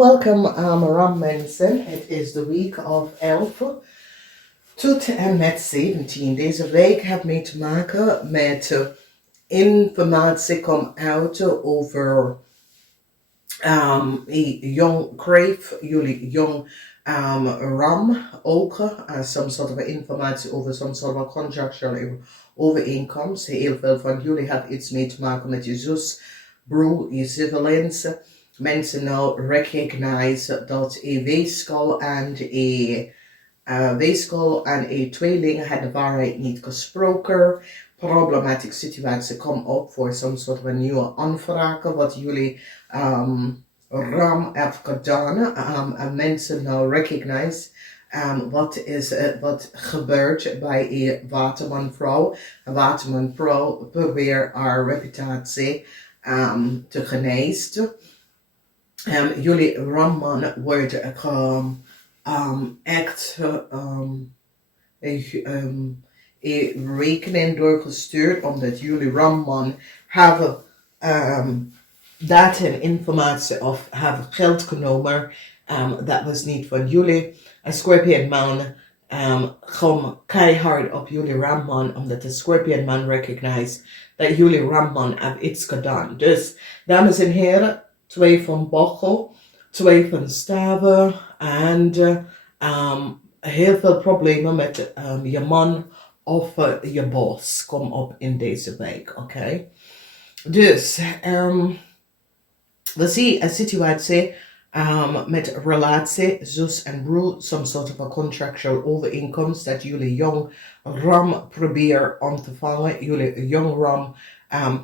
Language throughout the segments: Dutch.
Welcome, Ram mensen. Het is de week of 11 tot en met 17. Deze week heeft mee te maken met informatie komt uit over young crave, jullie young ram ook. Some sort of informatie over some sort of contractual overeenkomst. Heel veel van jullie hebben iets mee te maken met je zus, broer, je siblings. Mensen nou recognize dat een weeskal en een tweeling het de waarheid niet gesproken. Problematische situatie komt op voor soms soort van nieuwe aanvragen wat jullie ram heeft gedaan. En mensen nou recognize wat gebeurt bij een watermanvrouw. Een watermanvrouw probeert haar reputatie te genezen. Jullie ramman wordt echt rekening doorgestuurd omdat jullie ramman hebben data en informatie of hebben geld genomen. Dat was niet van jullie. Een Scorpion man kwam keihard op jullie ramman omdat de Scorpion man recognized dat jullie ramman heeft iets gedaan. Dus, dames en heren, 2 van bochel, 2 van staven en heel veel problemen met je man of je boss kom op in deze week, oké? Dus, we zien een situatie met relatie, zus en broer, some sort of a contractual overeenkomst dat jullie jong ram probeer om te vangen. Jullie jong ram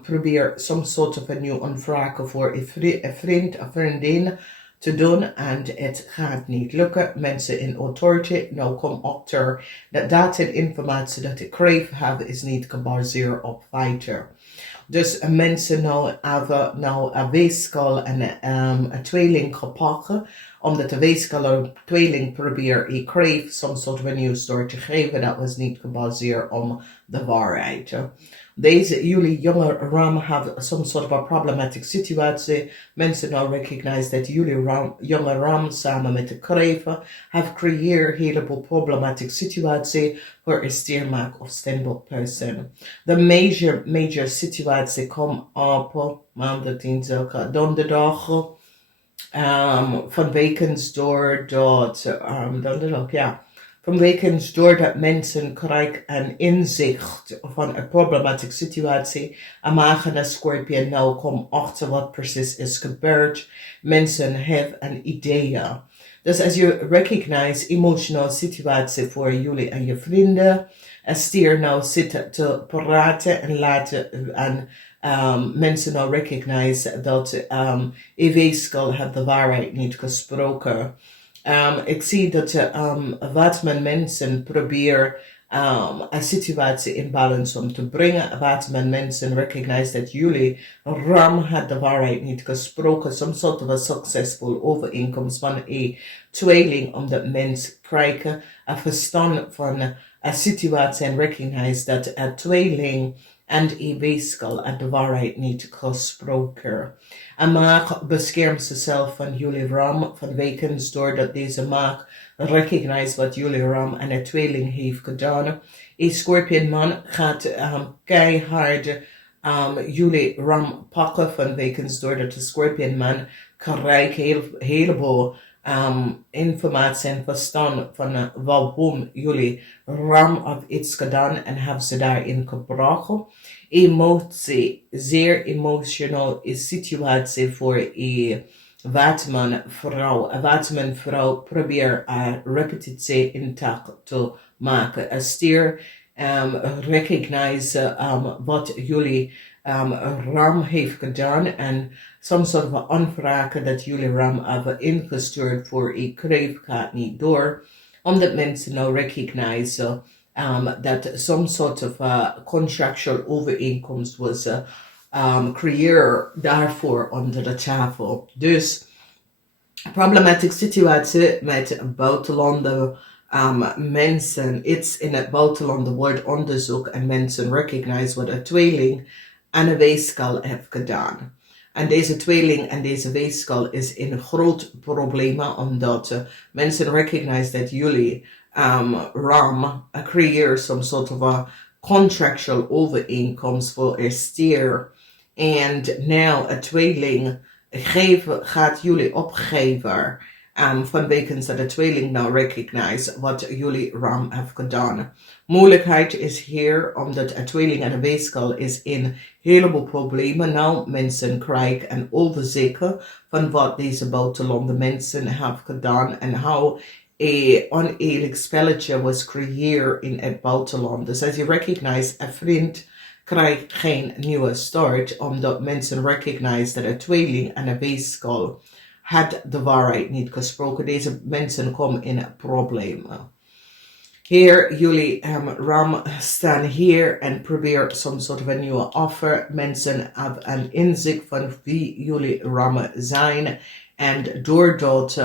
probeer some sort of a nieuw aanvragen voor een vriend of vriendin te doen en het gaat niet lukken. Mensen in authority nou kom achter dat data en informatie dat ik crave heb is niet gebaseerd op feiten. Dus mensen nou hebben nou een weeskal en een tweeling gepakt, omdat de weeskal een tweeling probeert een crave some sort of nieuws door te geven, dat was niet gebaseerd op de waarheid. Jullie jonge ram hebben some sort of a problematic situatie. Mensen nou recognize dat jullie jonge ram samen met de crave have creëerd een heleboel problematic situatie voor een stiermaak of standboard person. De major situatie komt op maandag, dinsdag, donderdag. Vanwege door dat, donderdag, ja. Vanwege doordat mensen krijgen een inzicht van een problematische situatie en maken een Scorpion nou komt achter wat precies is gebeurd. Mensen hebben een idee. Dus als je recognize emotionele situatie voor jullie en je vrienden, en stier nou zitten te praten en laten en mensen nou recognize dat een weeskal heeft de waarheid niet gesproken. Ik zie dat wat men mensen proberen een situatie in balans om te brengen. Wat men mensen recognize dat jullie ram had de waarheid niet gesproken. Some sort of a successful overeenkomst van een tweeling omdat mens krijgen een verstand van een situatie en recognize dat een tweeling en een weeskal en de waarheid niet gesproken. En maag beschermt zichzelf van jullie ram vanwege doordat deze maag recognize wat jullie ram en een tweeling heeft gedaan. Een Scorpion man gaat keihard jullie ram pakken vanwege doordat de Scorpion man krijgt heleboel informatie en verstand van waarom jullie ram of iets gedaan en hebben ze daarin gebracht. Emotie, zeer emotional is situatie voor een watermanvrouw. Een watermanvrouw probeert een reputatie intact te maken. Een stier recognize wat jullie ram heeft gedaan en some sort of aanvragen dat jullie ram hebben ingestuurd voor een crave gaat niet door. Omdat mensen nou recognize dat some sort of contractual overeenkomst was creëerd daarvoor onder de tafel. Dus problematische situatie met buitenlandse mensen. Iets in het buitenland wordt onderzoek en mensen recognize wat een tweeling en een weeskal heeft gedaan. En deze tweeling en deze weeskal is in groot problemen, omdat mensen recognize dat jullie Ram creëren some sort of a contractual overeenkomst voor een stier. En nou, een tweeling gaat jullie opgeven. Vanwege dat de tweeling nou recognize wat jullie Ram heeft gedaan. Moeilijkheid is hier, omdat een tweeling en een weeskal is in heleboel problemen. Nou, mensen krijgen een overzicht van wat deze buitenlandse mensen hebben gedaan en hoe een oneerlijk spelletje was gecreëerd in het buitenland. Dus als je recognize, een vriend krijgt geen nieuwe start, omdat mensen recognize dat een tweeling en een weeskal had de waarheid niet gesproken. Deze mensen komen in problemen. Hier, jullie Ram staan hier en proberen some sort of een nieuwe offer. Mensen hebben een inzicht van wie jullie Ram zijn. En doordat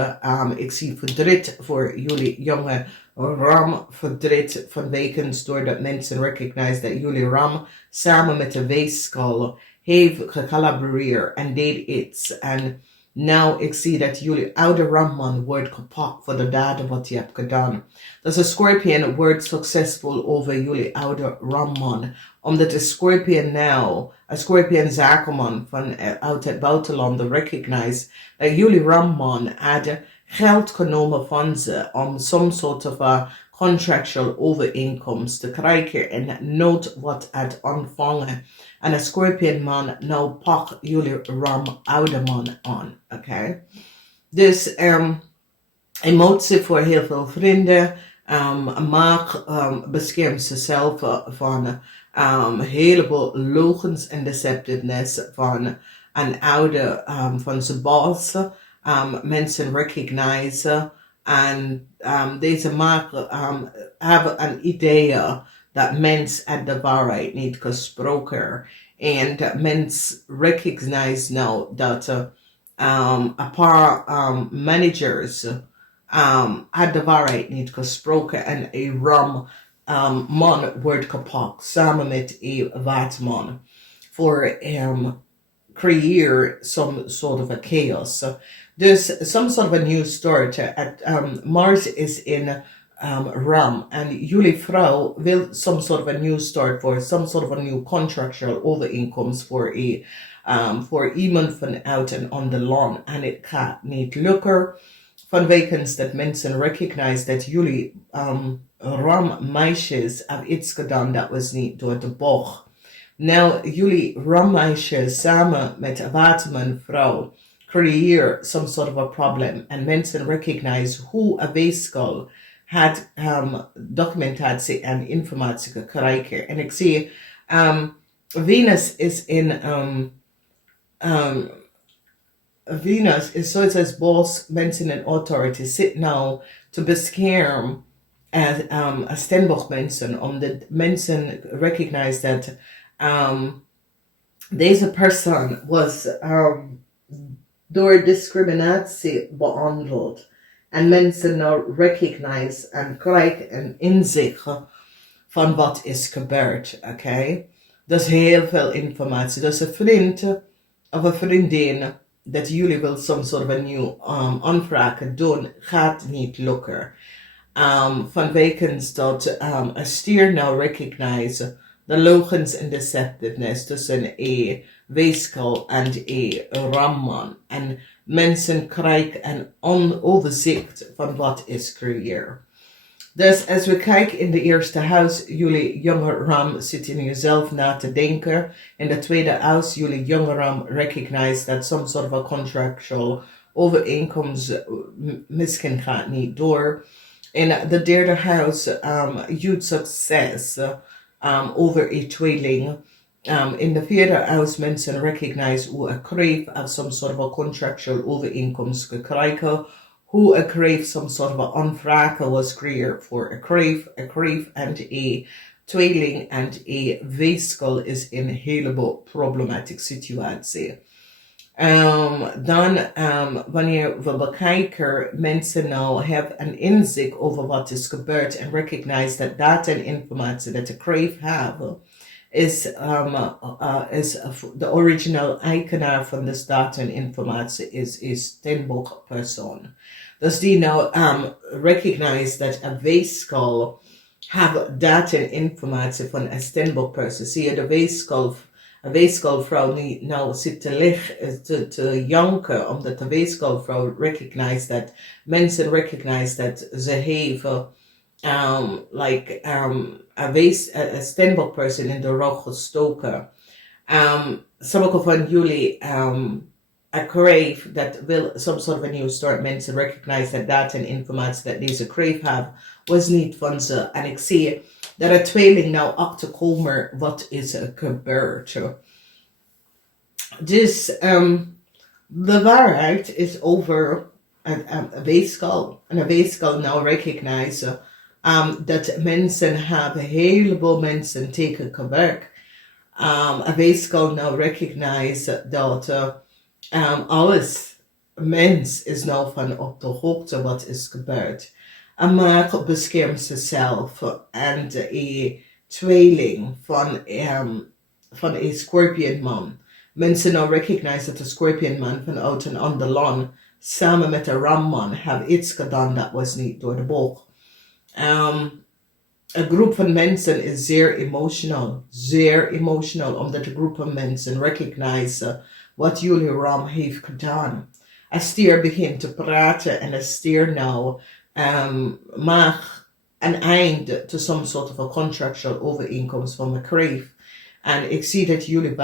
ik zie verdriet voor jullie jonge Ram, verdriet vanwege doordat mensen recognize dat jullie Ram samen met de weeskal heeft gecollaboreerd en deed iets. En nou, ik zie dat jullie oude Ramman wordt gepakt voor de daden wat je hebt gedaan. Dus een Scorpion wordt succesvol over jullie oude Ramman. Omdat de Scorpion nou, een Scorpion zakenman uit het buitenland recognize dat jullie Ramman had geld genomen van ze om some sort of a contractual overeenkomst te krijgen en nood wat uit ontvangen. En een Scorpion man nou pak jullie Ram oude man aan. Oké. Dus emotie voor heel veel vrienden. Maar bescherm zichzelf van heleboel logens en deceptiveness van een oude van zijn baas. Mensen recognize en deze maken hebben een idee dat mens uit de waarheid niet gesproken. En dat mens recognize nou dat een paar managers had de waarheid niet gesproken en een Ram man wordt gepakt samen met een waterman voor creëer some sort of a chaos. Dus some sort of a new start. Mars is in Ram en jullie vrouw wil some sort of a new start voor some sort of a new contractual overeenkomst voor iemand vanuit en on the land. En het gaat niet lukken vanwege dat mensen recognize dat jullie Ram meisjes hebben iets gedaan dat was niet door de bocht. Nou, jullie rammeisjes samen met een waterman vrouw creëer some sort of a problem. En mensen recognize hoe een weeskal had documentatie en informatie gekregen. En ik zie, Venus is in, Venus is zoiets als boss, mensen in authority, zit nou te beschermen als Stenbosch mensen, omdat mensen recognize dat deze persoon was door discriminatie behandeld. En mensen nou recognize en krijgen een inzicht van wat is gebeurd. Oké? Dat is heel veel informatie. Dus een vriend of een vriendin dat jullie wil some sort of een nieuw aanvraag doen, gaat niet lukken. Vanwege dat een stier nou recognize de logens en deceptiveness tussen een weeskal en een ramman. En mensen krijgen een overzicht van wat is gecreëerd. Dus als we kijken in de eerste huis, jullie jonge ram zit in jezelf na te denken. In de tweede huis, jullie jonge ram recognize dat some sort of a contractual overeenkomst misschien gaat niet door. In de derde huis, youth succes over een tweeling. In de vierde huis, mensen recognize hoe een kreef of some sort of a contractual overeenkomst gekregen. Hoe een kreef some sort of a aanvraag was gecreëerd voor een kreef en een tweeling en een weeskal is in een heleboel problematische situatie. Dan wanneer we bekijken, mensen nou hebben een inzicht over wat is gebeurd en recognize dat data en informatie dat de kreef hebben is de original eigenaar van de data-informatie is Stenbock-persoon. Dus die nou recognize dat een weeskal have data-informatie van een Stenbock-persoon. Zie je de weeskalvrouw die nou zit te janken, omdat de weeskalvrouw recognize dat mensen recognize dat ze hebben een Stenbock-persoon in de rug gestoken. Sommige van jullie a crave that will some sort of a new start. Mensen recognize that data en informatie dat deze crave have was niet van ze. En ik zie dat een tweeling nou achterkomen wat is er gebeurd. Dus de waarheid is over een weeskal. En een weeskal nou recognize dat mensen hebben, een heleboel mensen tegen gewerkt. Een weeskal nou recognize dat alles mens is nou van op de hoogte wat is gebeurd. Een maag beschermt zichzelf en een tweeling van een scorpionman. Mensen nou recognize dat de scorpionman vanuit een ander land samen met de ramman hebben iets gedaan dat was niet door de boog. Een groep van mensen is zeer emotional, omdat een groep van mensen recognize wat jullie ram heeft gedaan. Een stier begint te praten en een stier nou mag een einde to some sort of a contractual overeenkomst van de crave. En ik zie dat jullie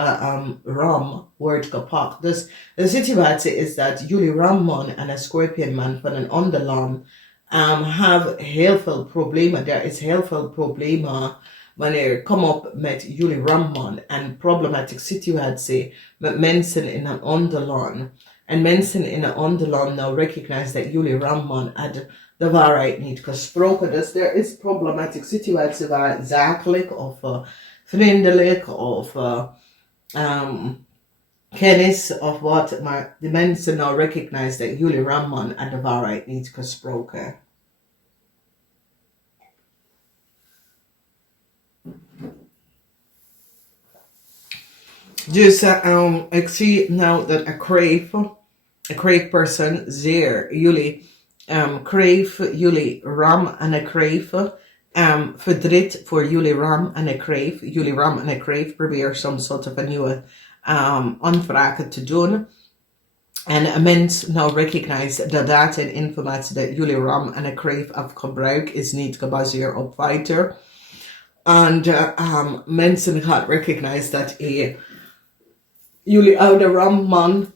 ram wordt gepakt. Dus de situatie is dat jullie ramman en een scorpionman van een ander land hebben heel veel problemen. Er is heel veel problemen wanneer kom op met jullie ramman en problematische situatie met mensen in een ander land. En mensen in een ander land nou recognize dat jullie ramman had de waarheid niet gesproken. Dus er is problematische situatie waar zakelijk of vriendelijk of kennis of wat, maar de mensen nou recognize dat jullie ramman had de waarheid niet gesproken. Dus ik zie nou dat een crave person zeer jullie crave jullie ram en een crave verdriet voor jullie ram en een crave. Jullie ram en een crave probeer some sort of een nieuwe aanvragen te doen. En een mens nou recognize de data en informatie dat jullie ram en een crave afgebruik is niet gebaseerd op feiten. En mensen gaan recognize dat jullie oude ramman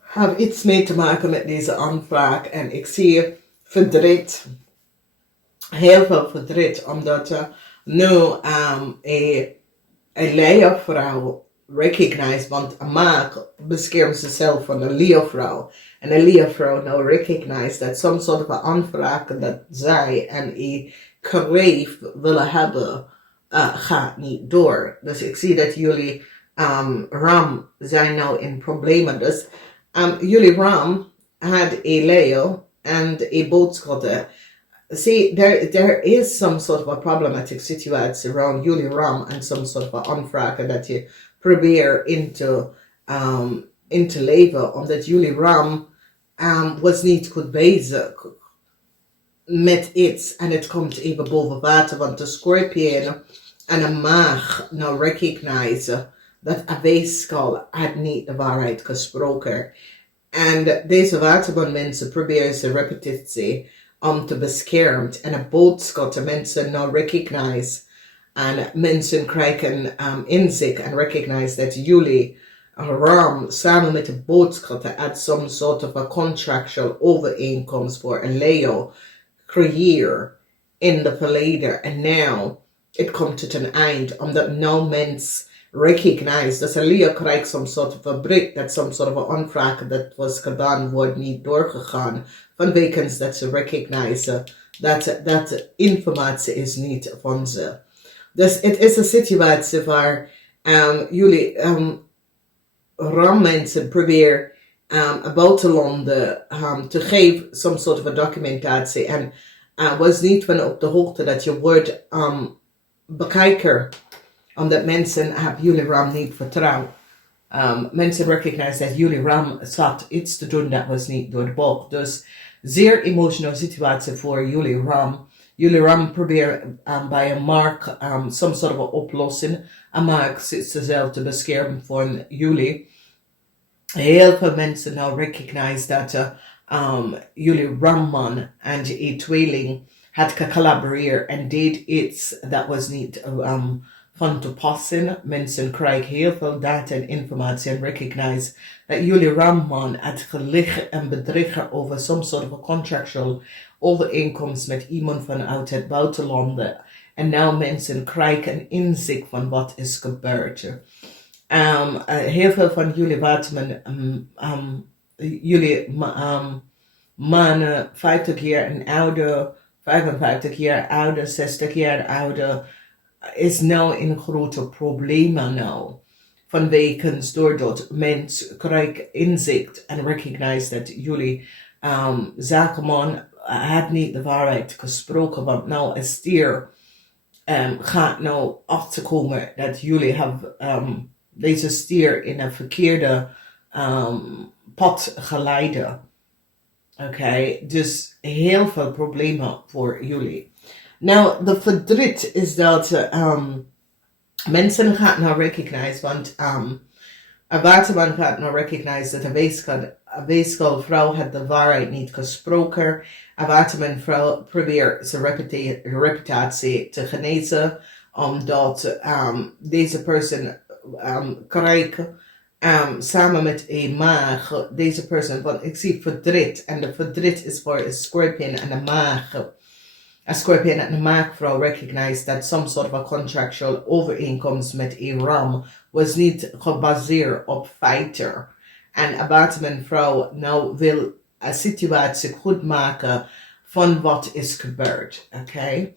heeft iets mee te maken met deze aanvraag. En ik zie verdriet. Heel veel verdriet. Omdat nu een leervrouw recognize. Want een maag beschermt zichzelf van een leervrouw. En een leervrouw nou recognize dat some soort van aanvraag dat zij en een crave willen hebben gaat niet door. Dus ik zie dat jullie ram zijn nou in problemen. Dus jullie ram had een leeuw en een boodschatte. See, there is some sort of a problematic situation around jullie ram and some sort of aanvragen dat je probeert in te leven, omdat jullie ram was niet goed bezig met iets en het komt even boven water, want de scorpion en een maag nou recognize dat een weeskal had niet de waarheid gesproken. En deze waterbandmensen proberen ze repetitie om te beschermen en een boodschap de mensen nou recognize. En mensen krijgen inzicht en recognize dat jullie ram samen met de boodschap had some sort of a contractual overeenkomst voor een Leo creëer in de verleden. En now it komt tot een eind omdat no mens recognize dat een Leo krijgt some sort of a break, dat some sort of a aanvraag dat was gedaan wordt niet doorgegaan. Vanwege dat ze recognize dat informatie is niet van ze. Dus het is een situatie waar jullie rammensen proberen buitenlanden te geven some sort of a documentatie en was niet van op de hoogte dat je wordt bekijker Omdat mensen hebben jullie ram niet vertrouwd. Mensen recognize dat jullie ram zat iets te doen dat was niet door de bocht. Dus zeer emotionele situatie voor jullie ram. Jullie ram probeert bij een mark some sort of oplossing. Een mark zit zichzelf te beschermen van jullie. Heel veel mensen nou recognize dat jullie ramman en je tweeling had gecollaboreerd en deed iets dat was niet van toepassing. Mensen krijgen heel veel data en informatie en recognize dat jullie ramman had gelicht en bedriegen over some sort of a contractual overeenkomst met iemand vanuit het buitenland. En nou mensen krijgen een inzicht van wat is gebeurd. Heel veel van jullie watermen, jullie mannen 50 jaar en ouder, 55 jaar ouder, 60 jaar ouder, is nou in grote problemen nou. Vanwege doordat mens krijgt inzicht en recognize dat jullie zakenman had niet de waarheid gesproken, want nou een stier gaat nou achterkomen dat jullie hebben deze stier in een verkeerde pad geleiden. Oké, dus heel veel problemen voor jullie. Nou, de verdriet is dat mensen gaan nou recognize, want een waterman gaat nou recognize dat een weeskal-vrouw had de waarheid niet gesproken. Een waterman-vrouw probeert zijn reputatie te genezen, omdat deze persoon krijgt samen met een maag, deze persoon, want ik zie verdriet, en de verdriet is voor een scorpion en een maag. Een scorpion en een maagvrouw recognize that some sort of a contractual overeenkomst met een ram was niet gebaseerd op feiten. En een watermanvrouw nou wil een situatie goed maken van wat is gebeurd. Oké?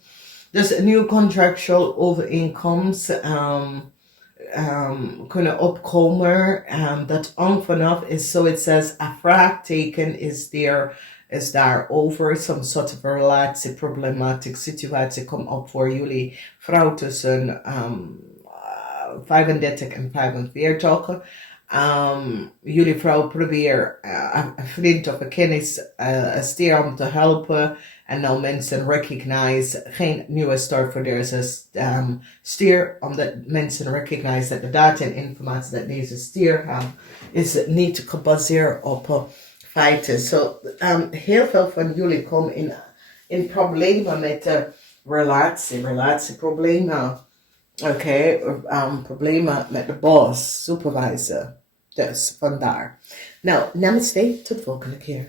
Dus een nieuwe contractual overeenkomst kunnen opkomen. Dat hangt vanaf is, so it says, a vraagteken is daarover. Some sort of relatie, problematic situatie komt op voor jullie vrouw tussen 35 en 45. Jullie vrouw probeert een vriend of een kennis, een stier om te helpen. En nou mensen recognize geen nieuwe start voor deze stier. Omdat mensen recognize dat de data en informatie dat deze stier hebben is niet gebaseerd op feiten. So, heel veel van jullie komen in problemen met relatieproblemen. Oké, problemen met de boss, supervisor. Dus vandaar. Nou, namaste, tot de volgende keer.